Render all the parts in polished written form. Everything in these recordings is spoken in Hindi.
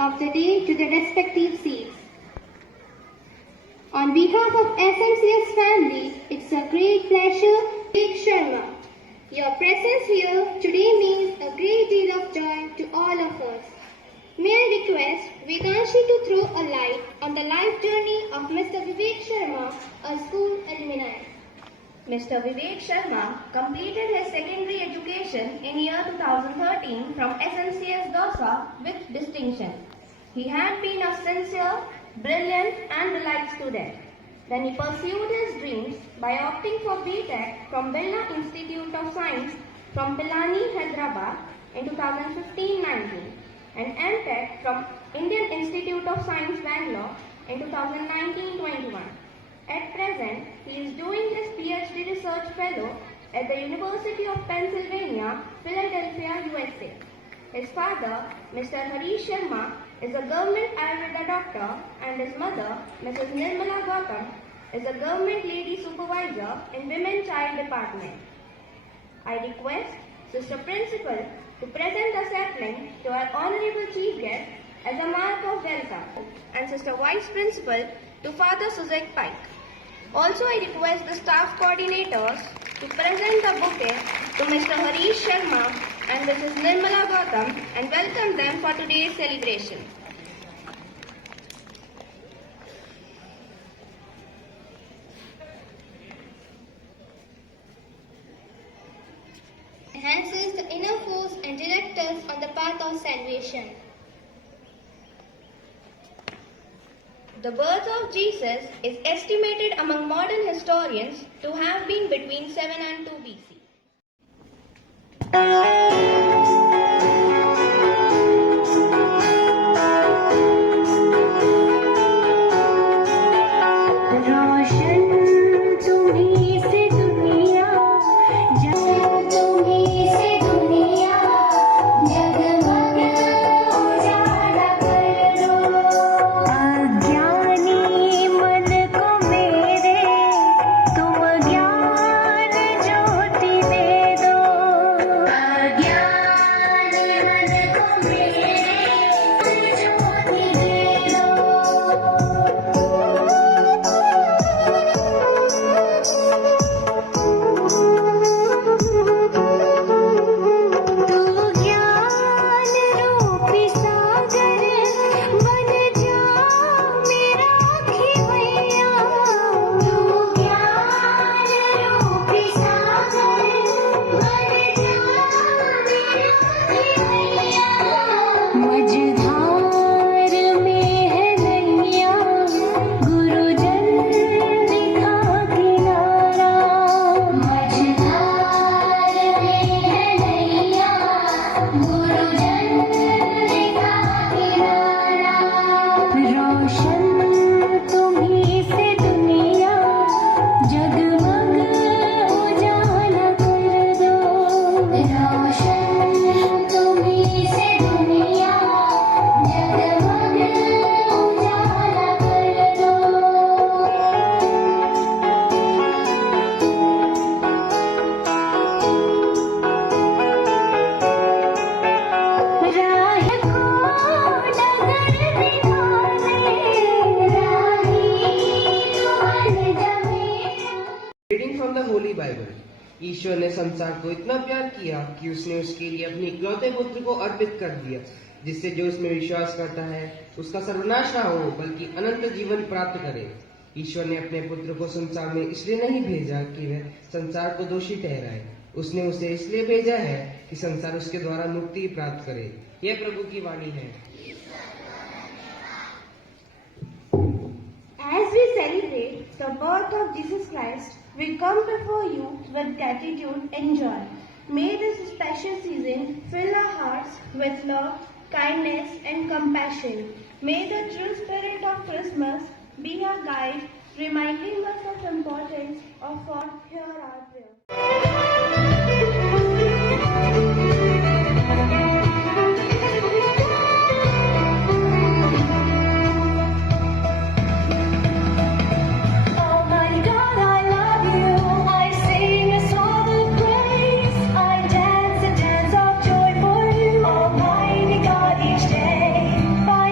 of the day to their respective seats. On behalf of SMCS family, it's a great pleasure, Vivek Sharma. Your presence here today means a great deal of joy to all of us. May I request Vedanshi to throw a light on the life journey of Mr. Vivek Sharma, a school alumni. Mr. Vivek Sharma completed his secondary education in year 2013 from SMCS Dausa with distinction. He had been a sincere, brilliant and polite student. Then he pursued his dreams by opting for BTech from Birla Institute of Science from Pilani, Hyderabad in 2015-19 and MTech from Indian Institute of Science, Bangalore in 2019-21. At present, he is doing his PhD research fellow at the University of Pennsylvania, Philadelphia, USA. His father, Mr. Harish Sharma, is a government Ayurveda doctor and his mother, Mrs. Nirmala Gautam, is a government lady supervisor in Women Child Department. I request Sister Principal to present the sapling to our Honorable Chief Guest as a mark of welcome and Sister Vice Principal to Father Suzette Pike. Also, I request the staff coordinators to present the bouquet to Mr. Harish Sharma and Mrs. Nirmala Gautam and welcome them for today's celebration. Enhances the inner force and directs us on the path of salvation. The birth of Jesus is estimated among modern historians to have been between 7 and 2 BC. From the holy Bible. ईश्वर ने संसार को इतना प्यार किया कि उसने उसके लिए अपने इकलौते पुत्र को अर्पित कर दिया, जिससे जो उसमें विश्वास करता है उसका सर्वनाश ना हो बल्कि अनंत जीवन प्राप्त करे। ईश्वर ने अपने पुत्र को संसार में इसलिए नहीं भेजा कि वह संसार को दोषी ठहराए, उसने उसे इसलिए भेजा है कि संसार उसके द्वारा मुक्ति प्राप्त करे। यह प्रभु की वाणी है। As we celebrate the birth of Jesus Christ, we come before you with gratitude and joy. May this special season fill our hearts with love, kindness and compassion. May the true spirit of Christmas be our guide, reminding us of the importance of what hear our prayer. By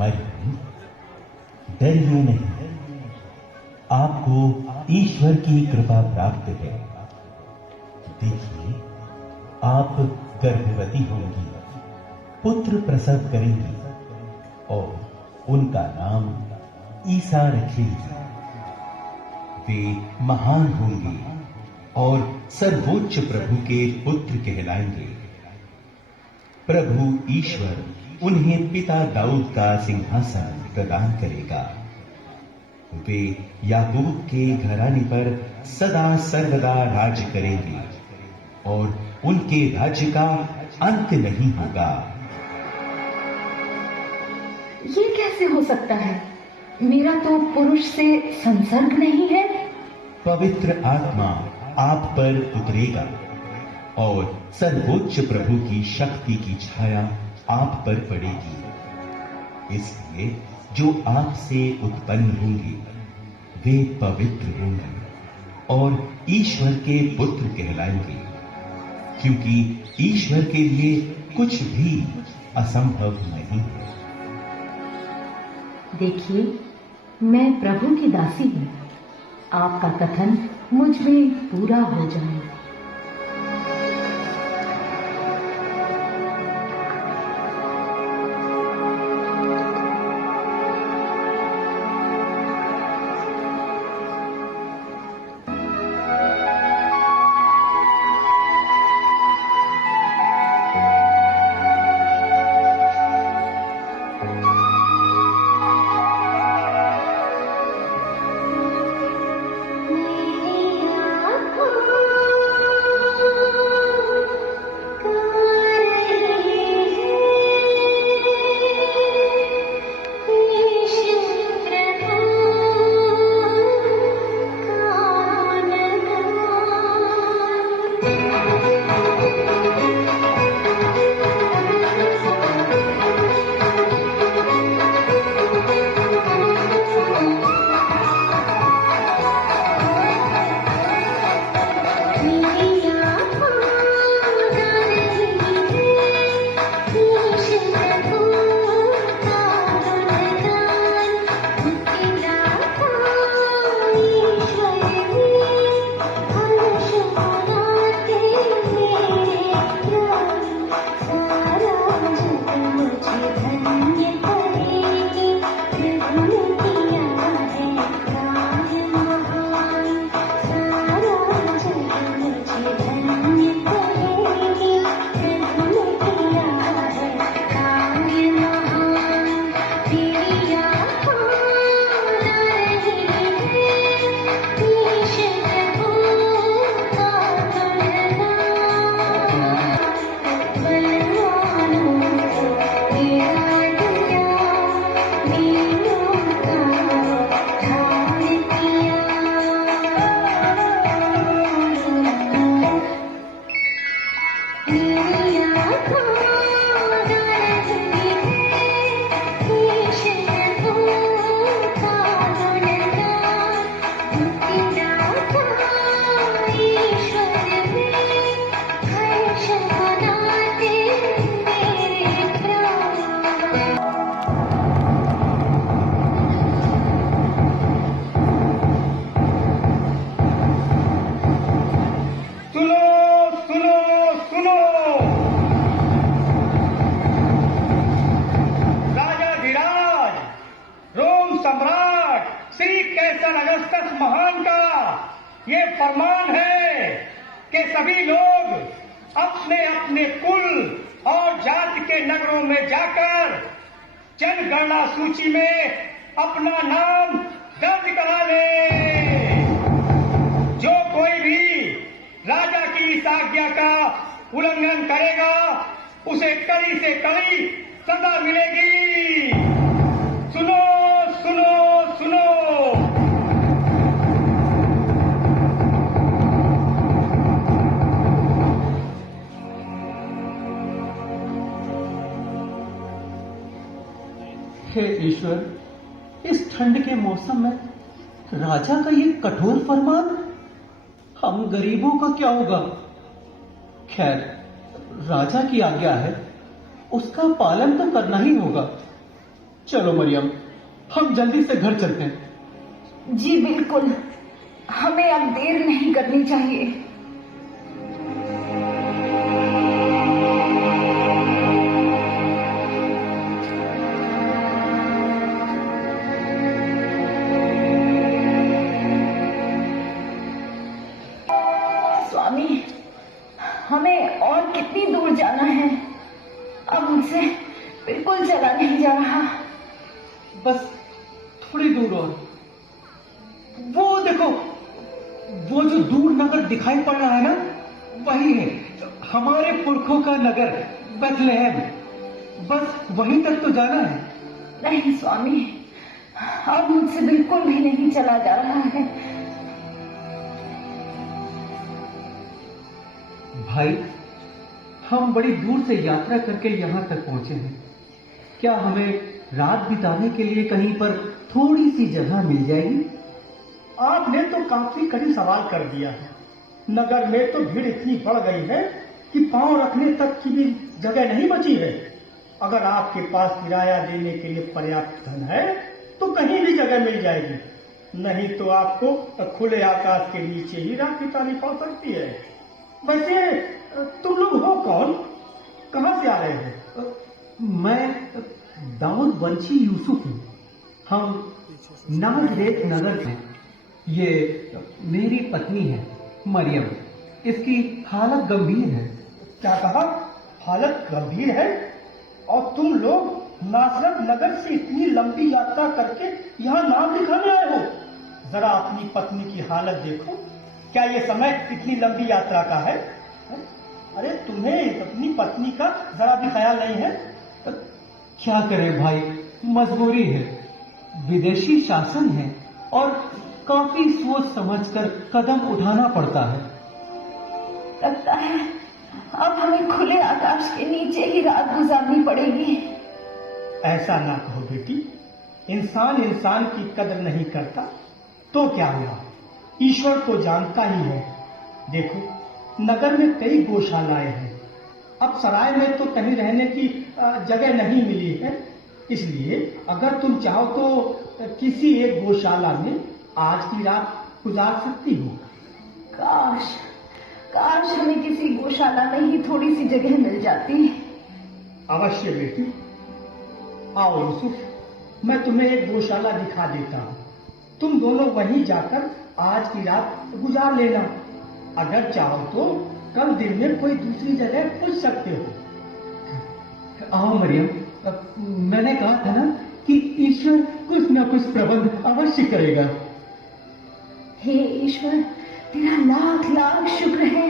Maryam, डरिए नहीं, आपको ईश्वर की कृपा प्राप्त है। देखिए, आप गर्भवती होंगी, पुत्र प्रसव करेंगी और उनका नाम ईसा रखेंगी। वे महान होंगे और सर्वोच्च प्रभु के पुत्र कहलाएंगे। प्रभु ईश्वर उन्हें पिता दाऊद का सिंहासन प्रदान करेगा। वे याकूब के घराने पर सदा सर्वदा राज करेंगे और उनके राज्य का अंत नहीं होगा। ये कैसे हो सकता है? मेरा तो पुरुष से संसर्ग नहीं है। पवित्र आत्मा आप पर उतरेगा और सर्वोच्च प्रभु की शक्ति की छाया आप पर पड़ेगी। इसलिए जो आपसे उत्पन्न होंगे वे पवित्र होंगे और ईश्वर के पुत्र कहलाएंगे, क्योंकि ईश्वर के लिए कुछ भी असंभव नहीं है। देखिए, मैं प्रभु की दासी हूँ। आपका कथन मुझ में पूरा हो जाए। महान का ये फरमान है कि सभी लोग अपने अपने कुल और जाति के नगरों में जाकर जनगणना सूची में अपना नाम दर्ज करा ले। जो कोई भी राजा की इस आज्ञा का उल्लंघन करेगा उसे कड़ी से कड़ी सजा मिलेगी। सुनो सुनो सुनो। हे ईश्वर, इस ठंड के मौसम में राजा का ये कठोर फरमान, हम गरीबों का क्या होगा? खैर, राजा की आज्ञा है, उसका पालन तो करना ही होगा। चलो मरियम, हम जल्दी से घर चलते हैं। जी बिल्कुल, हमें अब देर नहीं करनी चाहिए। स्वामी, हमें और कितनी दूर जाना है? अब मुझसे बिल्कुल चला नहीं जा रहा। बस थोड़ी दूर और। वो देखो, वो जो दूर नगर दिखाई पड़ रहा है ना, वही है हमारे पुरखों का नगर बेथलेहम। बस वहीं तक तो जाना है। नहीं स्वामी, अब मुझसे बिल्कुल भी नहीं चला जा रहा है। भाई, हम बड़ी दूर से यात्रा करके यहाँ तक पहुंचे हैं। क्या हमें रात बिताने के लिए कहीं पर थोड़ी सी जगह मिल जाएगी? आपने तो काफी कड़ी सवाल कर दिया है। नगर में तो भीड़ इतनी बढ़ गई है कि पांव रखने तक की भी जगह नहीं बची है। अगर आपके पास किराया देने के लिए पर्याप्त धन है तो कहीं भी जगह मिल जाएगी, नहीं तो आपको खुले आकाश के नीचे ही रात बितानी पड़ सकती है। वैसे तुम लोग हो कौन, कहाँ से आ रहे हो? मैं दाऊद वंशी यूसुफ हूँ। हम नाजरेत नगर से। ये मेरी पत्नी है मरियम। इसकी हालत गंभीर है। क्या कहा? हालत गंभीर है? और तुम लोग नासरत नगर से इतनी लंबी यात्रा करके यहाँ नाम लिखाने आए हो? जरा अपनी पत्नी की हालत देखो। क्या ये समय इतनी लंबी यात्रा का है? अरे तुम्हें अपनी पत्नी का जरा भी ख्याल नहीं है? क्या करें भाई, मजबूरी है। विदेशी शासन है और काफी सोच समझकर कदम उठाना पड़ता है। लगता है अब हमें खुले आकाश के नीचे ही रात गुजारनी पड़ेगी। ऐसा ना कहो बेटी, इंसान इंसान की कदर नहीं करता तो क्या हुआ, ईश्वर तो जानता ही है। देखो, नगर में कई गौशालाएं हैं। अब सराय में तो कहीं रहने की जगह नहीं मिली है, इसलिए अगर तुम चाहो तो किसी एक गौशाला में आज की रात गुजार सकती हो। काश काश हमें किसी गौशाला में ही थोड़ी सी जगह मिल जाती। अवश्य बेटी, आओ यूसुफ, मैं तुम्हें एक गौशाला दिखा देता हूँ। तुम दोनों वहीं जाकर आज की रात गुजार लेना। अगर चाहो तो कल दिन में कोई दूसरी जगह पूछ सकते हो। आओ मरियम, मैंने कहा था ना कि ईश्वर कुछ न कुछ प्रबंध अवश्य करेगा। हे ईश्वर, तेरा लाख लाख शुक्र है।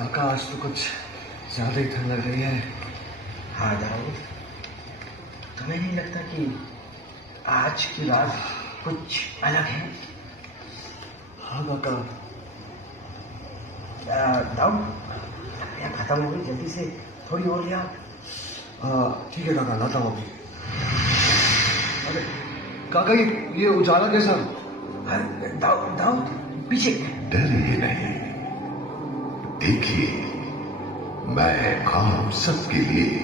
काका आज तो कुछ ज्यादा ही ठंड लग रही है। हाँ दाऊद, तुम्हें नहीं लगता कि आज की रात कुछ अलग है? हाँ काका। दाऊद, यहाँ खत्म हो गई, जल्दी से थोड़ी और लिया। ठीक है काका, लाता हूँ अभी। अरे काका, ये उजाला कैसा? दाऊद पीछे। डरिए नहीं, देखिए मैं आप सबके लिए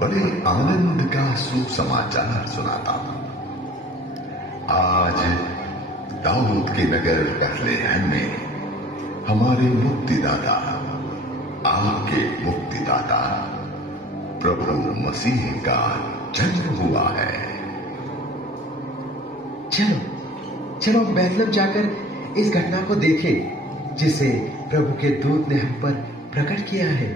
बड़े आनंद का सुसमाचार सुनाता हूं। आज दाऊद के नगर बैतलहम में हमारे मुक्तिदाता, आपके मुक्तिदाता प्रभु मसीह का जन्म हुआ है। चलो बैतलहम जाकर इस घटना को देखें जिसे प्रभु के दूत ने हम पर प्रकट किया है।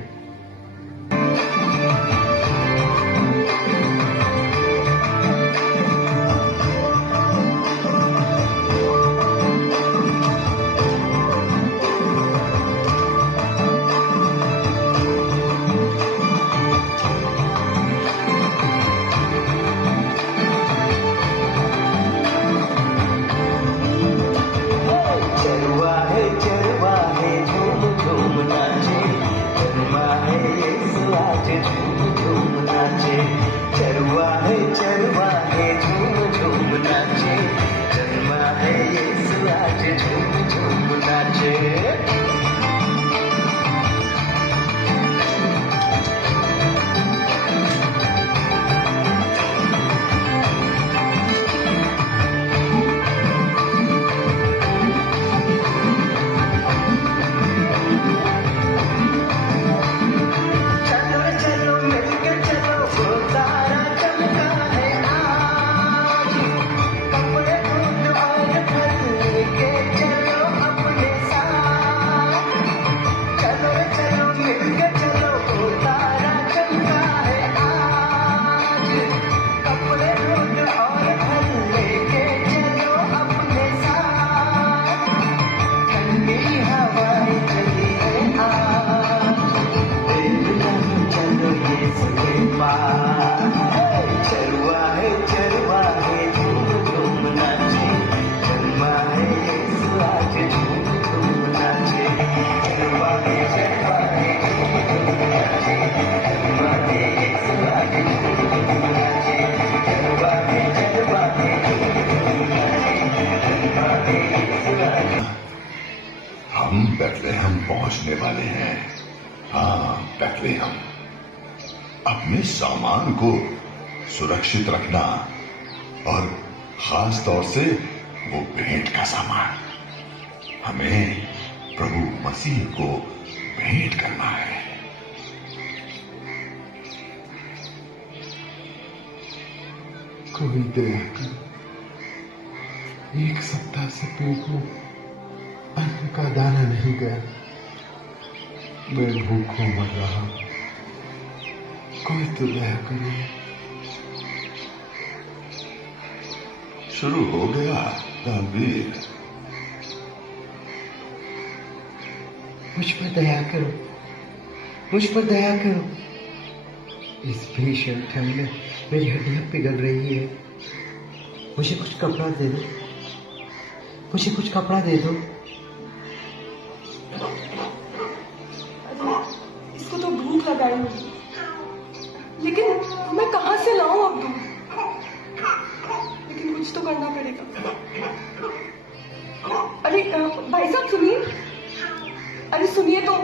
हम बैतलहम पहुंचने वाले हैं। हाँ बैतलहम, अपने सामान को सुरक्षित रखना और खास तौर से वो भेंट का सामान हमें प्रभु मसीह को भेंट करना है। कोई दया कर, एक सप्ताह से पेट में अन्न का दाना नहीं गया, मैं भूखों मर रहा हूं, कोई तो दया करे। शुरू हो गया रणवीर। मुझ पर दया करो, मुझ पर दया करो। इस भीषण ठंड में मेरी हड्डियां पिघल रही है। मुझे कुछ कपड़ा दे दो, मुझे कुछ कपड़ा दे दो। इसको तो भूख लगाई होगी, लेकिन मैं कहां से लाऊं अब दूध? लेकिन कुछ तो करना पड़ेगा। अरे भाई साहब सुनिए, अरे सुनिए तो।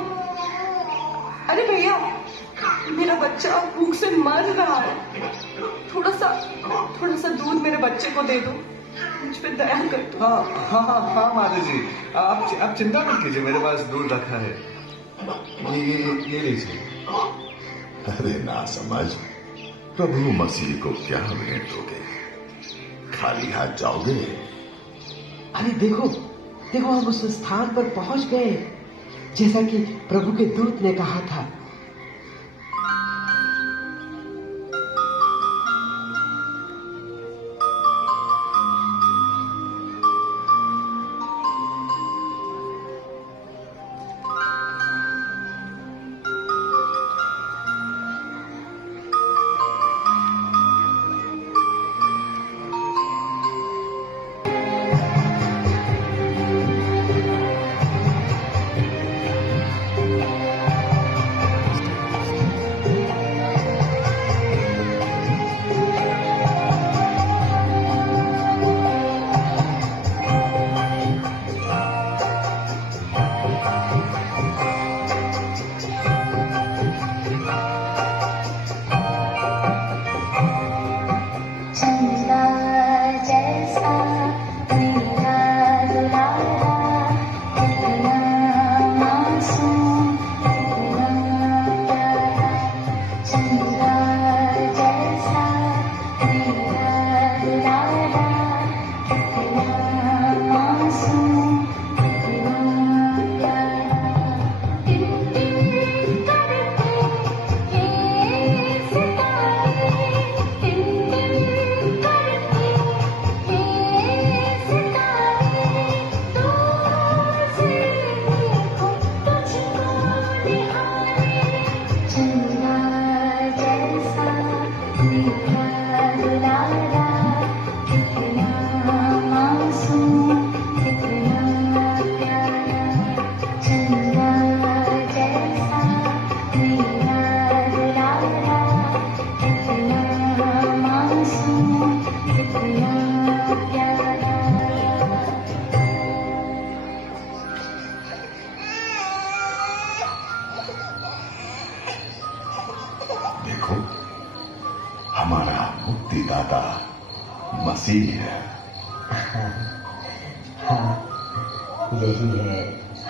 अरे भैया, मेरा बच्चा भूख से मर रहा है, थोड़ा सा दूध मेरे बच्चे को दे दो, मुझ पे दया कर दो। हाँ माता जी, आप चिंता मत कीजिए, मेरे पास दूध रखा है। ये लीजिए। अरे ना समझ, प्रभु मसीह को क्या भेंट दोगे? खाली हाथ जाओगे? अरे देखो देखो, हम उस स्थान पर पहुंच गए जैसा कि प्रभु के दूत ने कहा था। मुक्तिदाता मसीह है। हाँ, यही है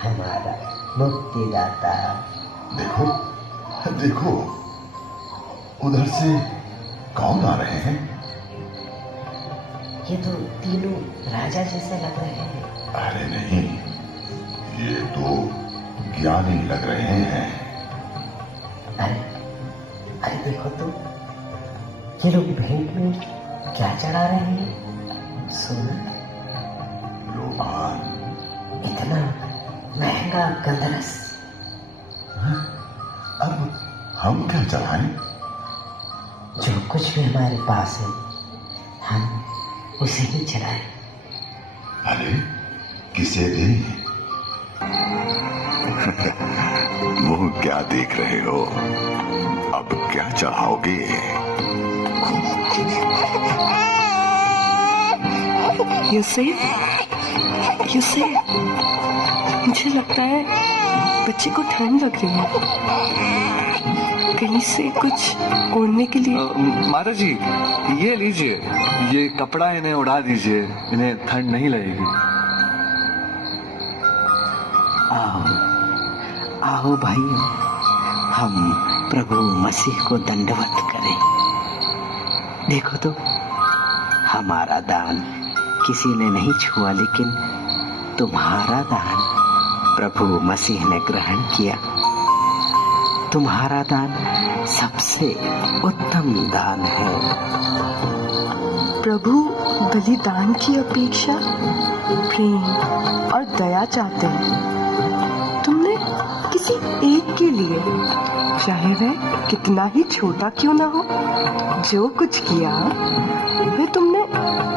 हमारा मुक्तिदाता। देखो देखो, उधर से कौन आ रहे हैं? ये तो तीनों राजा जैसे लग रहे हैं। अरे नहीं, ये तो ज्ञानी लग रहे हैं। अरे देखो तो, ये लोग भेंट में क्या चढ़ा रहे हैं? सोना, रोमान, इतना महंगा गंधरस। अब हम क्या चढ़ाएं? जो कुछ भी हमारे पास है हम उसे ही चढ़ाएं। अरे किसे दें? मुंह क्या देख रहे हो? अब क्या चढ़ाओगे? यूसे मुझे लगता है बच्चे को ठंड लग रही है। कहीं से कुछ ओढ़ने के लिए। माता जी, ये लीजिए, ये कपड़ा इन्हें उड़ा दीजिए, इन्हें ठंड नहीं लगेगी। आओ आओ भाई, हम प्रभु मसीह को दंडवत करें। देखो तो, हमारा दान किसी ने नहीं छुआ, लेकिन तुम्हारा दान प्रभु मसीह ने ग्रहण किया। तुम्हारा दान सबसे उत्तम दान है। प्रभु बलिदान की अपेक्षा प्रेम और दया चाहते हैं। तुमने किसी एक के लिए, चाहे वह कितना ही छोटा क्यों ना हो, जो कुछ किया वह तुमने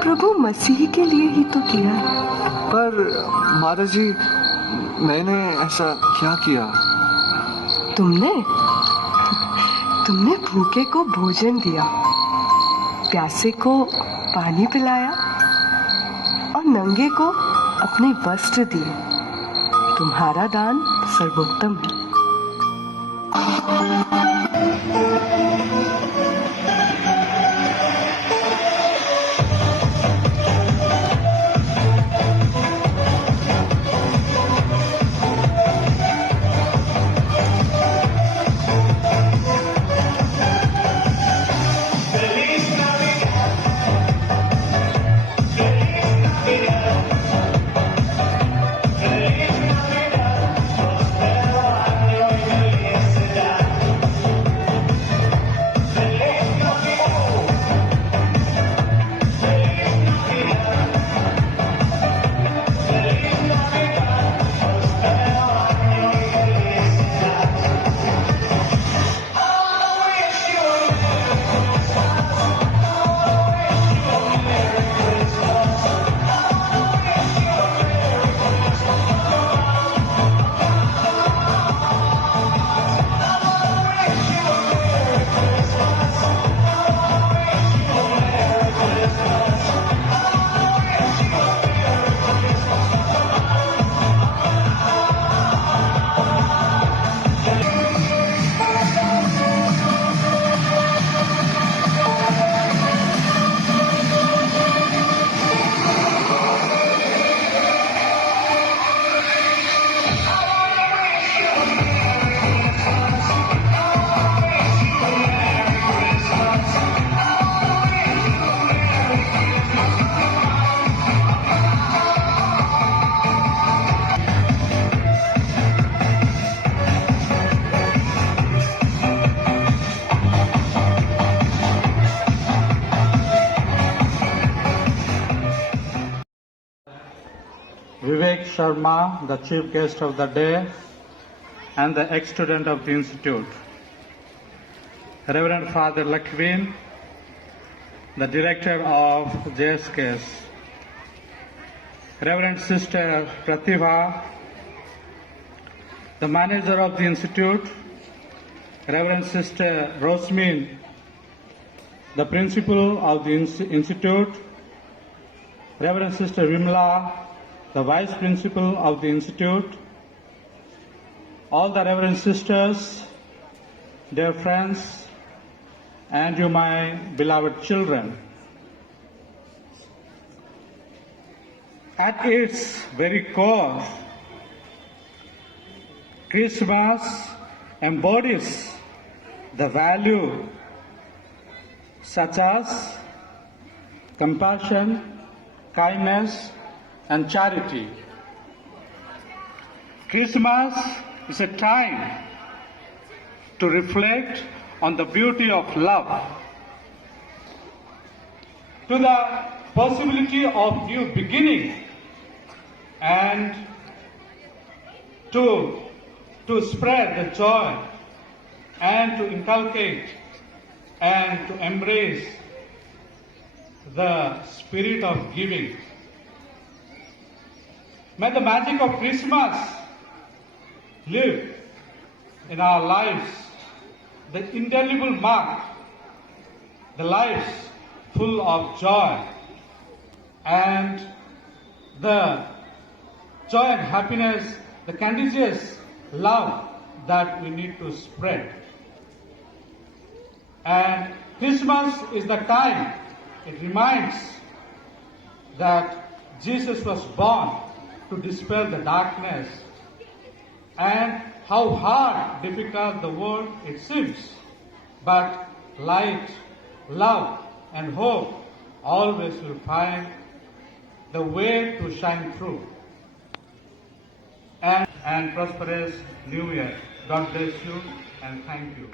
प्रभु मसीह के लिए ही तो किया है। पर माता जी, मैंने ऐसा क्या किया? तुमने भूखे को भोजन दिया, प्यासे को पानी पिलाया और नंगे को अपने वस्त्र दिए। तुम्हारा दान सर्वोत्तम है। Vivek Sharma, the chief guest of the day, and the ex-student of the Institute. Reverend Father Lakvin, the director of JSKS. Reverend Sister Pratibha, the manager of the Institute. Reverend Sister Rosmin, the principal of the Institute. Reverend Sister Vimla, the vice principal of the Institute. All the Reverend Sisters, dear friends, and you my beloved children. At its very core, Christmas embodies the value such as compassion, kindness, and charity. Christmas is a time to reflect on the beauty of love, to the possibility of new beginning, and to spread the joy and to inculcate and to embrace the spirit of giving. May the magic of Christmas live in our lives, the indelible mark, the lives full of joy, and the joy and happiness, the contagious love that we need to spread. And Christmas is the time it reminds that Jesus was born to dispel the darkness, and how hard, difficult the world it seems, but light, love, and hope always will find the way to shine through. And prosperous New Year. God bless you and thank you.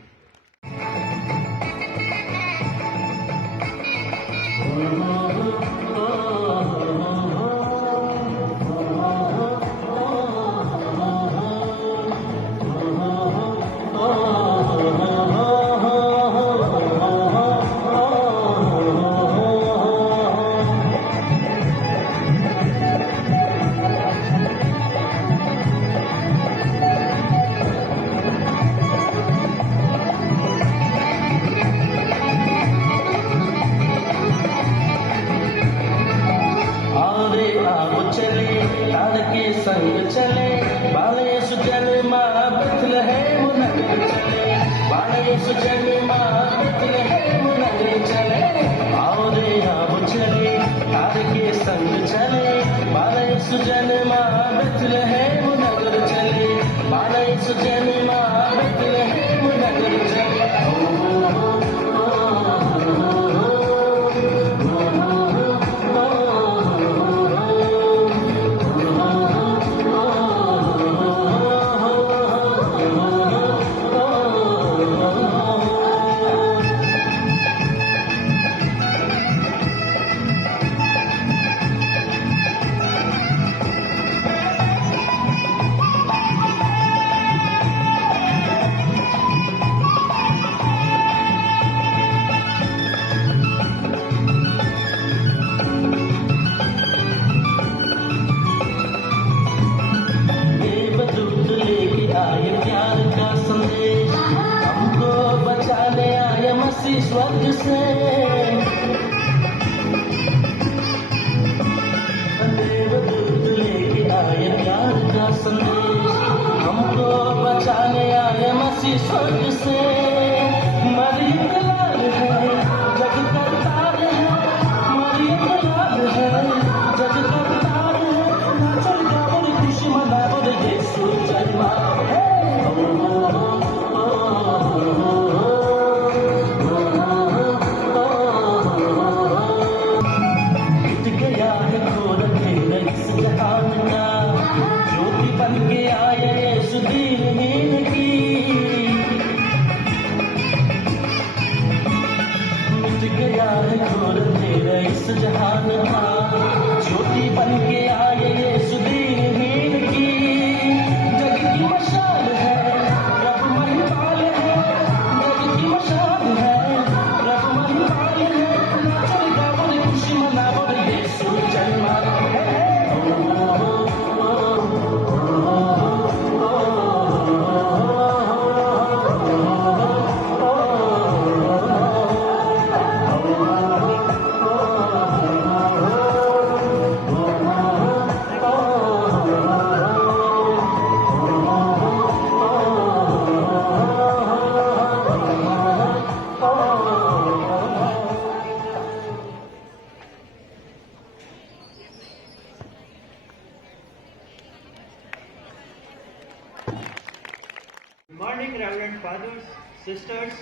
Good morning, Reverend Fathers, Sisters,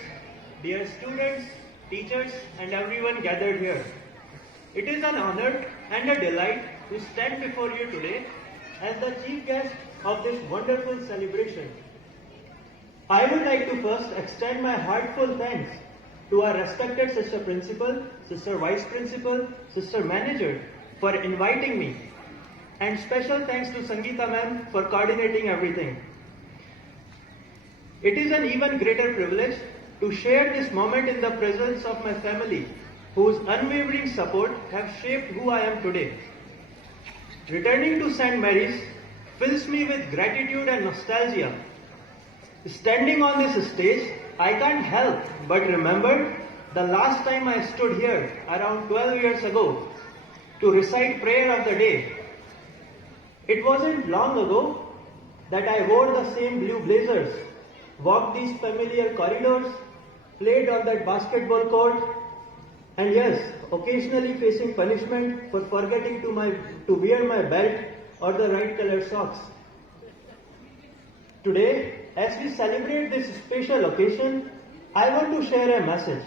dear students, teachers, and everyone gathered here. It is an honor and a delight to stand before you today as the chief guest of this wonderful celebration. I would like to first extend my heartfelt thanks to our respected Sister Principal, Sister Vice Principal, Sister Manager for inviting me, and special thanks to Sangeeta ma'am for coordinating everything. It is an even greater privilege to share this moment in the presence of my family, whose unwavering support have shaped who I am today. Returning to St. Mary's fills me with gratitude and nostalgia. Standing on this stage, I can't help but remember the last time I stood here around 12 years ago to recite prayer of the day. It wasn't long ago that I wore the same blue blazers, walked these familiar corridors, played on that basketball court, and yes, occasionally facing punishment for forgetting to wear my belt or the right color socks. Today, as we celebrate this special occasion, I want to share a message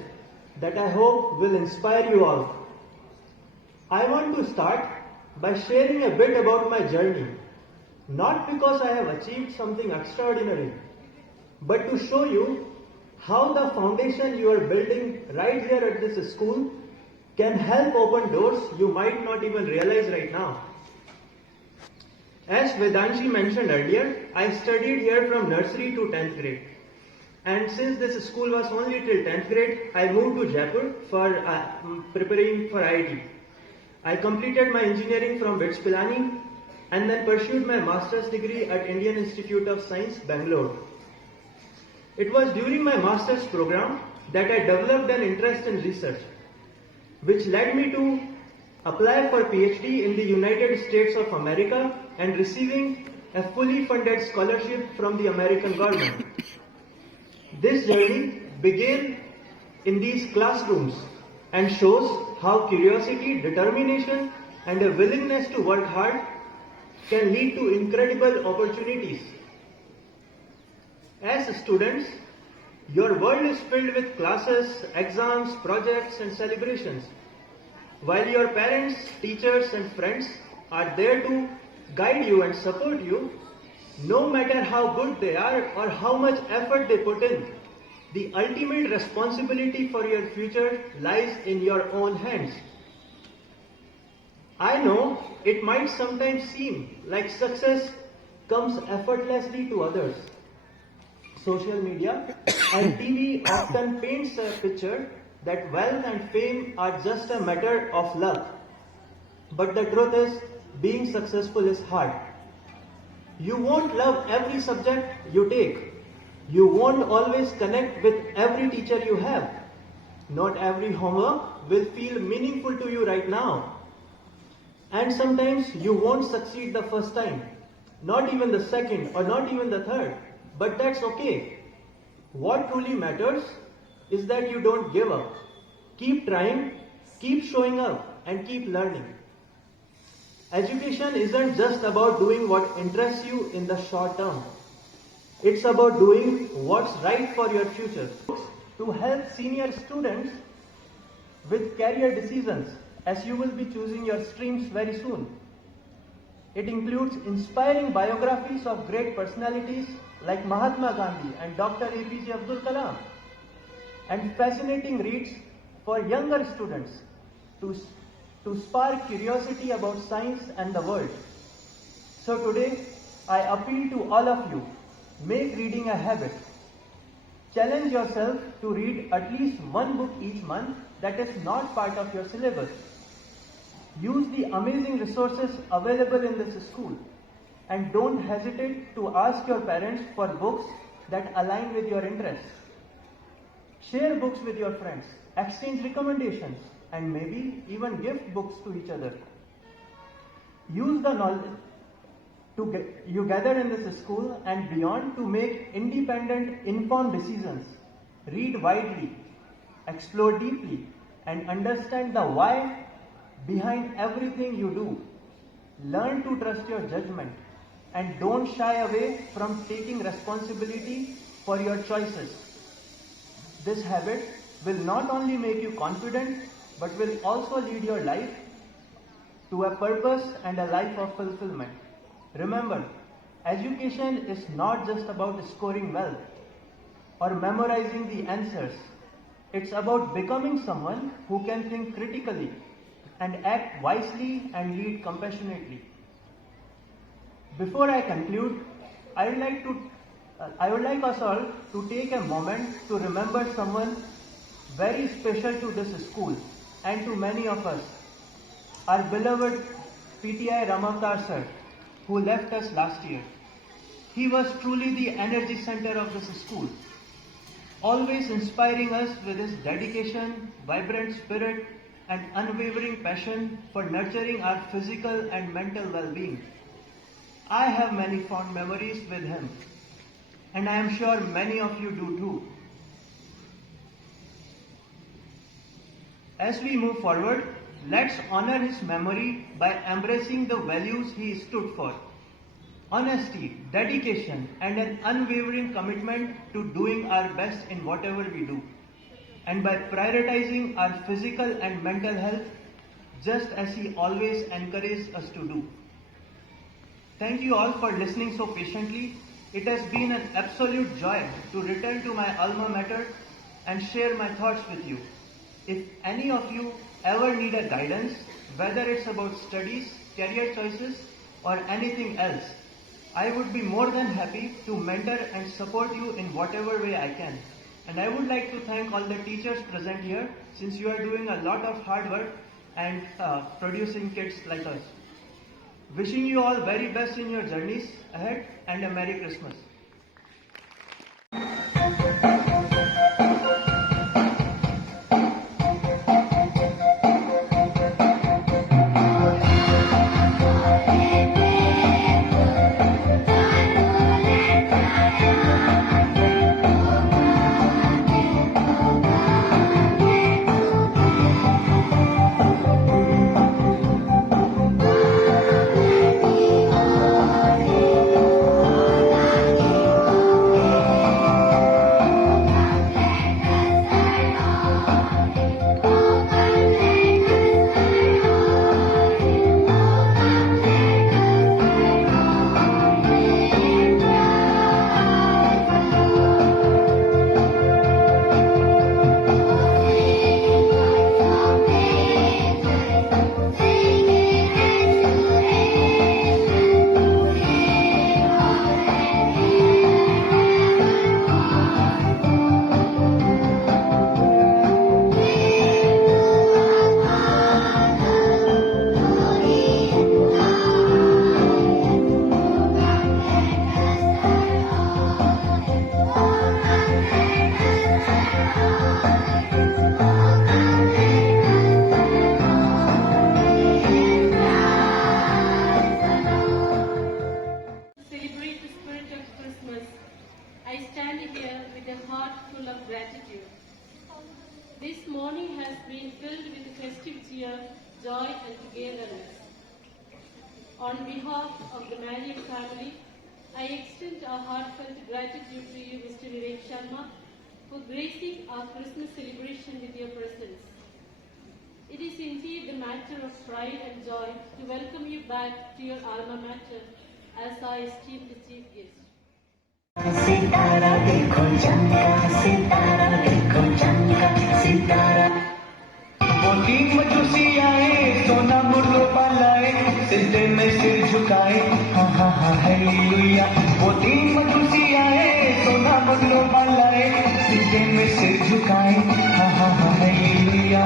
that I hope will inspire you all. I want to start by sharing a bit about my journey, not because I have achieved something extraordinary, but to show you how the foundation you are building right here at this school can help open doors you might not even realize right now. As Vedanshi mentioned earlier, I studied here from nursery to 10th grade. And since this school was only till 10th grade, I moved to Jaipur for preparing for IIT. I completed my engineering from BITS Pilani and then pursued my master's degree at Indian Institute of Science, Bangalore. It was during my master's program that I developed an interest in research, which led me to apply for PhD in the United States of America and receiving a fully funded scholarship from the American government. This journey began in these classrooms and shows how curiosity, determination, and a willingness to work hard can lead to incredible opportunities. As students, your world is filled with classes, exams, projects, and celebrations, while your parents, teachers, and friends are there to guide you and support you. No matter how good they are or how much effort they put in, the ultimate responsibility for your future lies in your own hands. I know it might sometimes seem like success comes effortlessly to others. Social media and TV often paints a picture that wealth and fame are just a matter of luck. But the truth is, being successful is hard. You won't love every subject you take. You won't always connect with every teacher you have. Not every homework will feel meaningful to you right now. And sometimes you won't succeed the first time, not even the second or not even the third. But that's okay. What truly matters is that you don't give up. Keep trying, keep showing up, and keep learning. Education isn't just about doing what interests you in the short term. It's about doing what's right for your future. To help senior students with career decisions, as you will be choosing your streams very soon. It includes inspiring biographies of great personalities like Mahatma Gandhi and Dr. APJ Abdul Kalam, and fascinating reads for younger students to spark curiosity about science and the world. So today, I appeal to all of you, make reading a habit. Challenge yourself to read at least one book each month that is not part of your syllabus. Use the amazing resources available in this school, and don't hesitate to ask your parents for books that align with your interests. Share books with your friends, exchange recommendations, and maybe even gift books to each other. Use the knowledge you gather in this school and beyond to make independent, informed decisions. Read widely, explore deeply, and understand the why behind everything you do. Learn to trust your judgment. and don't shy away from taking responsibility for your choices. This habit will not only make you confident but will also lead your life to a purpose and a life of fulfillment. Remember, education is not just about scoring well or memorizing the answers. It's about becoming someone who can think critically and act wisely and lead compassionately. Before I conclude, I would like us all to take a moment to remember someone very special to this school and to many of us. Our beloved PTI Ramavtar sir, who left us last year. He was truly the energy center of this school, always inspiring us with his dedication, vibrant spirit, and unwavering passion for nurturing our physical and mental well-being. I have many fond memories with him, and I am sure many of you do too. As we move forward, let's honor his memory by embracing the values he stood for: honesty, dedication, and an unwavering commitment to doing our best in whatever we do, and by prioritizing our physical and mental health just as he always encouraged us to do. Thank you all for listening so patiently. It has been an absolute joy to return to my alma mater and share my thoughts with you. If any of you ever need a guidance, whether it's about studies, career choices, or anything else, I would be more than happy to mentor and support you in whatever way I can. And I would like to thank all the teachers present here, since you are doing a lot of hard work and producing kids like us. Wishing you all very best in your journeys ahead, and a Merry Christmas. This morning has been filled with festive cheer, joy and togetherness. On behalf of the Marian family, I extend our heartfelt gratitude to you, Mr. Vivek Sharma, for gracing our Christmas celebration with your presence. It is indeed a matter of pride and joy to welcome you back to your alma mater as our esteemed chief guest. सितारा देखो चमका, सितारा देखो चमका, सितारा। वो तीन मजूसी आए, सोना मुर्गो पालाए, सिजदे में सिर झुकाए, हा हा हा हालेलुया। वो तीन मजूसी आए, सोना मुर्गो पालाए, सिजदे में सिर झुकाए, हा हा हा हालेलुया।